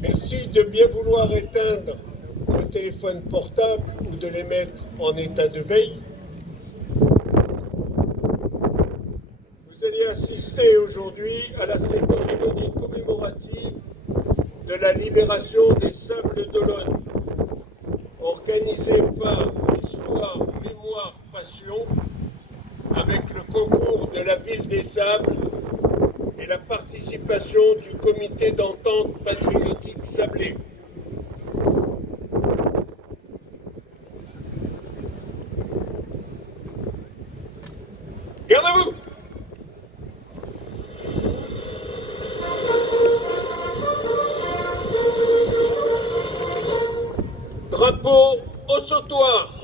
Merci de bien vouloir éteindre le téléphone portable ou de les mettre en état de veille. Vous allez assister aujourd'hui à la cérémonie commémorative de la libération des Sables d'Olonne, organisée par Histoire, Mémoire, Passion, avec le concours de la Ville des Sables et la participation du comité d'entente patriotique sablé. Garde à vous! Drapeau au sautoir.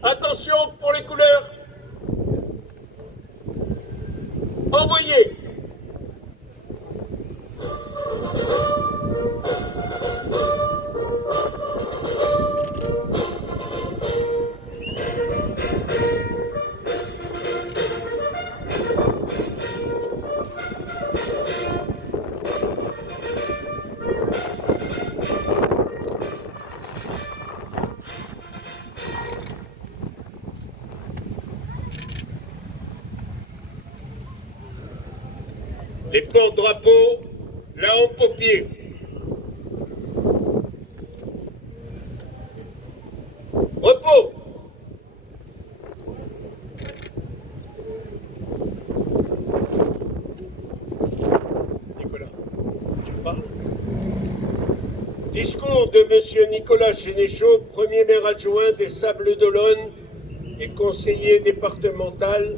Attention pour les couleurs. Envoyez. Les porte-drapeaux, la hampe au pied. Repos. Nicolas, tu me parles? Discours de M. Nicolas Sénéchaud, premier maire adjoint des Sables d'Olonne et conseiller départemental.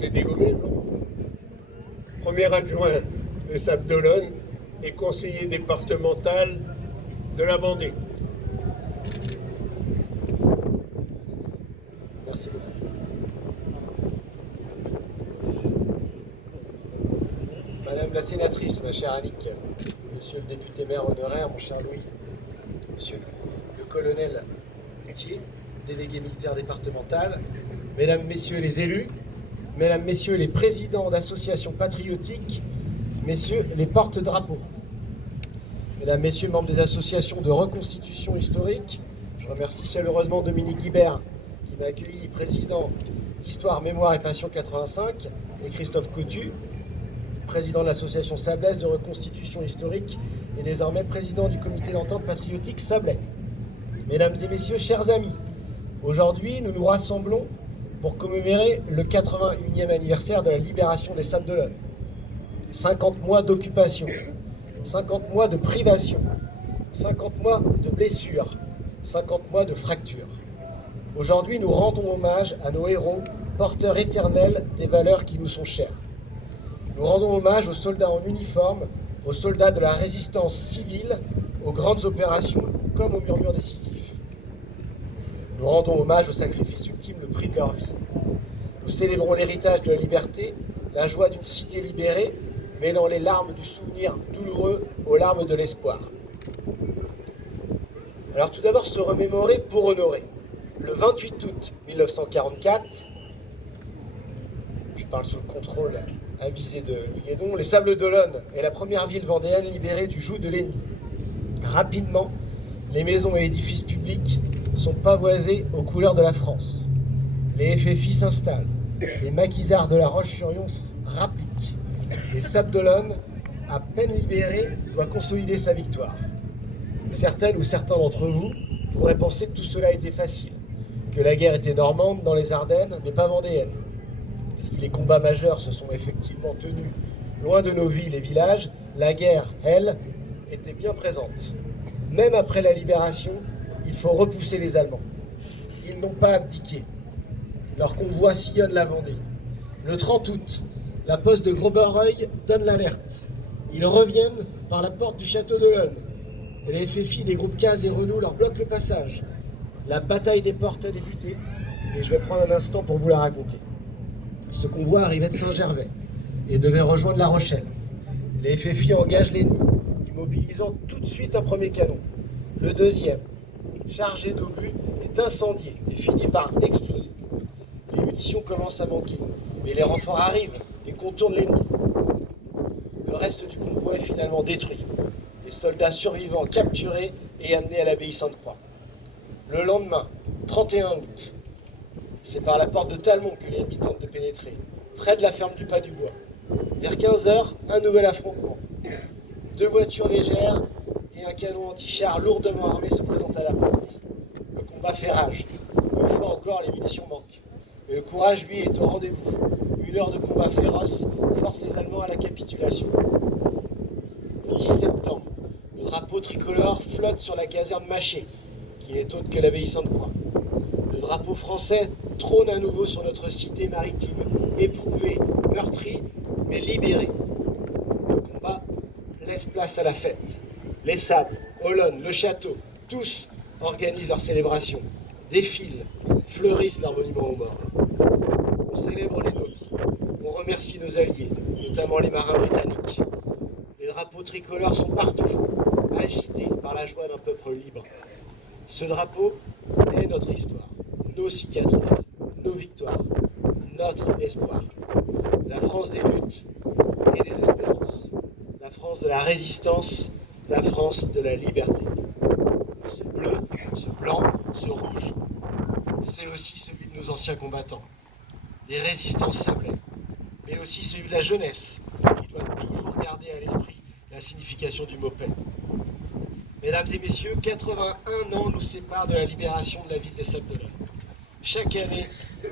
C'est dégommé, non? Premier adjoint des Sables d'Olonne et conseiller départemental de la Vendée. Merci beaucoup. Madame la sénatrice, ma chère Annick, monsieur le député maire honoraire, mon cher Louis, monsieur le colonel Lutier, délégué militaire départemental, mesdames, messieurs les élus, mesdames, messieurs les présidents d'associations patriotiques, messieurs les porte-drapeaux, mesdames, messieurs membres des associations de reconstitution historique, je remercie chaleureusement Dominique Guibert qui m'a accueilli, président d'Histoire, Mémoire et Passion 85, et Christophe Cotu, président de l'association sablaise de reconstitution historique et désormais président du comité d'entente patriotique Sablais. Mesdames et messieurs, chers amis, aujourd'hui nous nous rassemblons pour commémorer le 81e anniversaire de la libération des Sables d'Olonne. 50 mois d'occupation, 50 mois de privation, 50 mois de blessures, 50 mois de fractures. Aujourd'hui, nous rendons hommage à nos héros, porteurs éternels des valeurs qui nous sont chères. Nous rendons hommage aux soldats en uniforme, aux soldats de la résistance civile, aux grandes opérations comme au murmure décisif. Nous rendons hommage au sacrifice ultime, le prix de leur vie. Nous célébrons l'héritage de la liberté, la joie d'une cité libérée, mêlant les larmes du souvenir douloureux aux larmes de l'espoir. Alors tout d'abord, se remémorer pour honorer. Le 28 août 1944, je parle sous le contrôle avisé de Liédon, les Sables d'Olonne est la première ville vendéenne libérée du joug de l'ennemi. Rapidement, les maisons et édifices publics sont pavoisés aux couleurs de la France. Les FFI s'installent, les maquisards de la Roche-sur-Yon rappliquent. Les Sables d'Olonne, à peine libérés, doit consolider sa victoire. Certaines ou certains d'entre vous pourraient penser que tout cela était facile, que la guerre était normande dans les Ardennes, mais pas vendéenne. Si les combats majeurs se sont effectivement tenus loin de nos villes et villages, la guerre, elle, était bien présente. Même après la libération, il faut repousser les Allemands. Ils n'ont pas abdiqué. Leur convoi sillonne la Vendée. Le 30 août, la poste de Grosbereuil donne l'alerte. Ils reviennent par la porte du château d'Olonne. Les FFI des groupes Caz et Renault leur bloquent le passage. La bataille des portes a débuté et je vais prendre un instant pour vous la raconter. Ce convoi arrivait de Saint-Gervais et devait rejoindre La Rochelle. Les FFI engagent l'ennemi, immobilisant tout de suite un premier canon, le deuxième, chargé d'obus, est incendié et finit par exploser. Les munitions commencent à manquer, mais les renforts arrivent et contournent l'ennemi. Le reste du convoi est finalement détruit. Les soldats survivants capturés et amenés à l'abbaye Sainte-Croix. Le lendemain, 31 août, c'est par la porte de Talmont que l'ennemi tente de pénétrer, près de la ferme du Pas du Bois. Vers 15h, un nouvel affrontement. 2 voitures légères et un canon anti-char lourdement armé se présentent à la porte. Le combat fait rage. Une fois encore, les munitions manquent. Mais le courage, lui, est au rendez-vous. 1 heure de combat féroce force les Allemands à la capitulation. Le 10 septembre, le drapeau tricolore flotte sur la caserne Maché, qui n'est autre que l'abbaye Sainte-Croix. Le drapeau français trône à nouveau sur notre cité maritime, éprouvée, meurtrie, mais libérée. Le combat laisse place à la fête. Les sables, Olonne, le château, tous organisent leurs célébrations, défilent, fleurissent leurs monuments aux morts. On célèbre les nôtres, on remercie nos alliés, notamment les marins britanniques. Les drapeaux tricolores sont partout, agités par la joie d'un peuple libre. Ce drapeau est notre histoire, nos cicatrices, nos victoires, notre espoir. La France des luttes et des espérances. La France de la résistance, la France de la liberté. Ce bleu, ce blanc, ce rouge, c'est aussi celui de nos anciens combattants, des résistants sablés, mais aussi celui de la jeunesse, qui doit toujours garder à l'esprit la signification du mot paix. Mesdames et messieurs, 81 ans nous séparent de la libération de la ville des Sables-d'Olonne. Chaque année,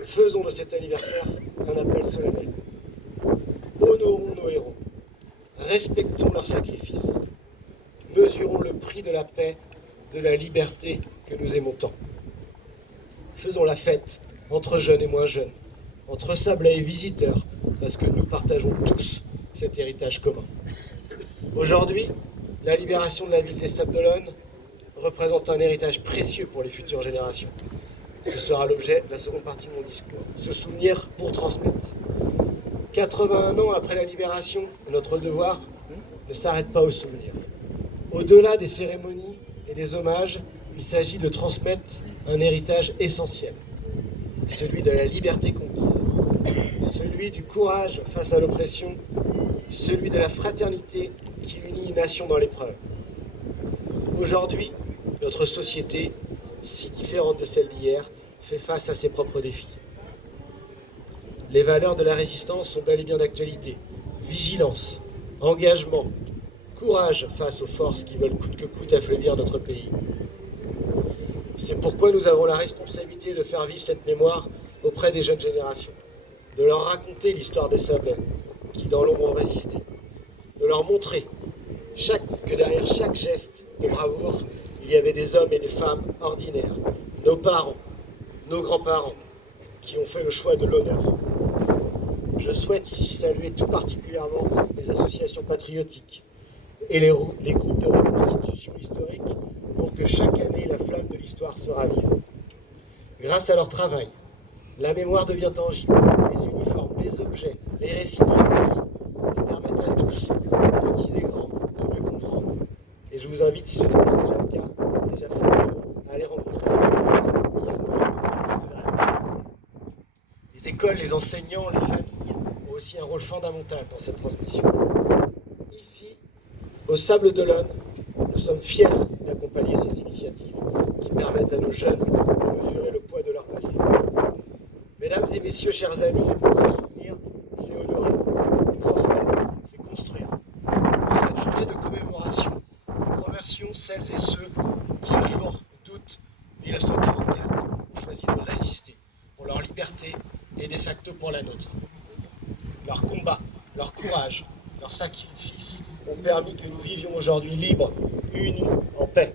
faisons de cet anniversaire un appel solennel. Honorons nos héros, respectons leurs sacrifices, mesurons le prix de la paix, de la liberté que nous aimons tant. Faisons la fête entre jeunes et moins jeunes, entre Sablés et visiteurs, parce que nous partageons tous cet héritage commun. Aujourd'hui, la libération de la ville des Sables-d'Olonne représente un héritage précieux pour les futures générations. Ce sera l'objet de la seconde partie de mon discours. Se souvenir pour transmettre. 81 ans après la libération, notre devoir ne s'arrête pas au souvenir. Au-delà des cérémonies et des hommages, il s'agit de transmettre un héritage essentiel. Celui de la liberté conquise, celui du courage face à l'oppression, celui de la fraternité qui unit une nation dans l'épreuve. Aujourd'hui, notre société, si différente de celle d'hier, fait face à ses propres défis. Les valeurs de la résistance sont bel et bien d'actualité. Vigilance, engagement, courage face aux forces qui veulent coûte que coûte affaiblir notre pays. C'est pourquoi nous avons la responsabilité de faire vivre cette mémoire auprès des jeunes générations, de leur raconter l'histoire des Sablés qui dans l'ombre ont résisté, de leur montrer que derrière chaque geste de bravoure, il y avait des hommes et des femmes ordinaires, nos parents, nos grands-parents, qui ont fait le choix de l'honneur. Je souhaite ici saluer tout particulièrement les associations patriotiques et les groupes de reconstitution historique pour que chaque année la flamme de l'histoire se ravive. Grâce à leur travail, la mémoire devient tangible, les uniformes, les objets, les récits précis permettent à tous, petits et grands, de mieux comprendre. Et je vous invite, si ce n'est pas déjà le cas, déjà fait, à aller rencontrer les écoles, les enseignants, les familles ont aussi un rôle fondamental dans cette transmission. Ici, au Sables-d'Olonne, nous sommes fiers d'accompagner ces initiatives qui permettent à nos jeunes de mesurer le poids de leur passé. Mesdames et messieurs, chers amis, se souvenir, c'est honorer. Transmettre, c'est construire. En cette journée de commémoration, nous remercions celles et ceux qui, un jour d'août 1944, ont choisi de résister pour leur liberté et de facto pour la nôtre. Leur combat, leur courage, leur sacrifice ont permis que nous vivions aujourd'hui libres, unis, en paix.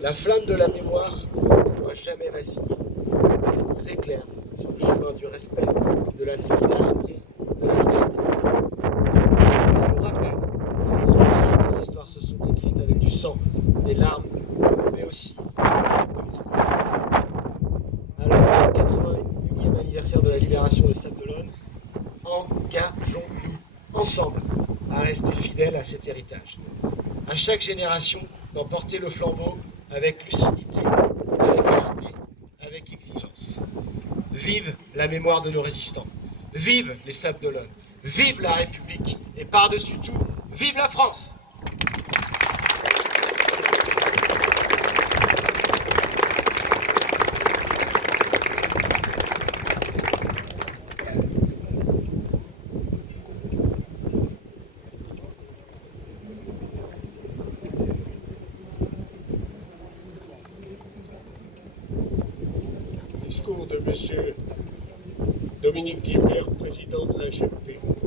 La flamme de la mémoire ne doit jamais vaciller. Elle nous éclaire sur le chemin du respect, de la solidarité, de la liberté. Elle nous rappelle que les grandes pages de notre histoire se sont écrites avec du sang, des larmes, mais aussi avec de l'espoir. Alors, ce 81e anniversaire de la libération des Sables-d'Olonne, engageons-nous ensemble à rester fidèles à cet héritage. À chaque génération d'en porter le flambeau avec lucidité, avec clarté, avec exigence. Vive la mémoire de nos résistants, vive les Sables d'Olonne, vive la République et par-dessus tout, vive la France! Discours de M. Dominique Guibert, président de l'HMP.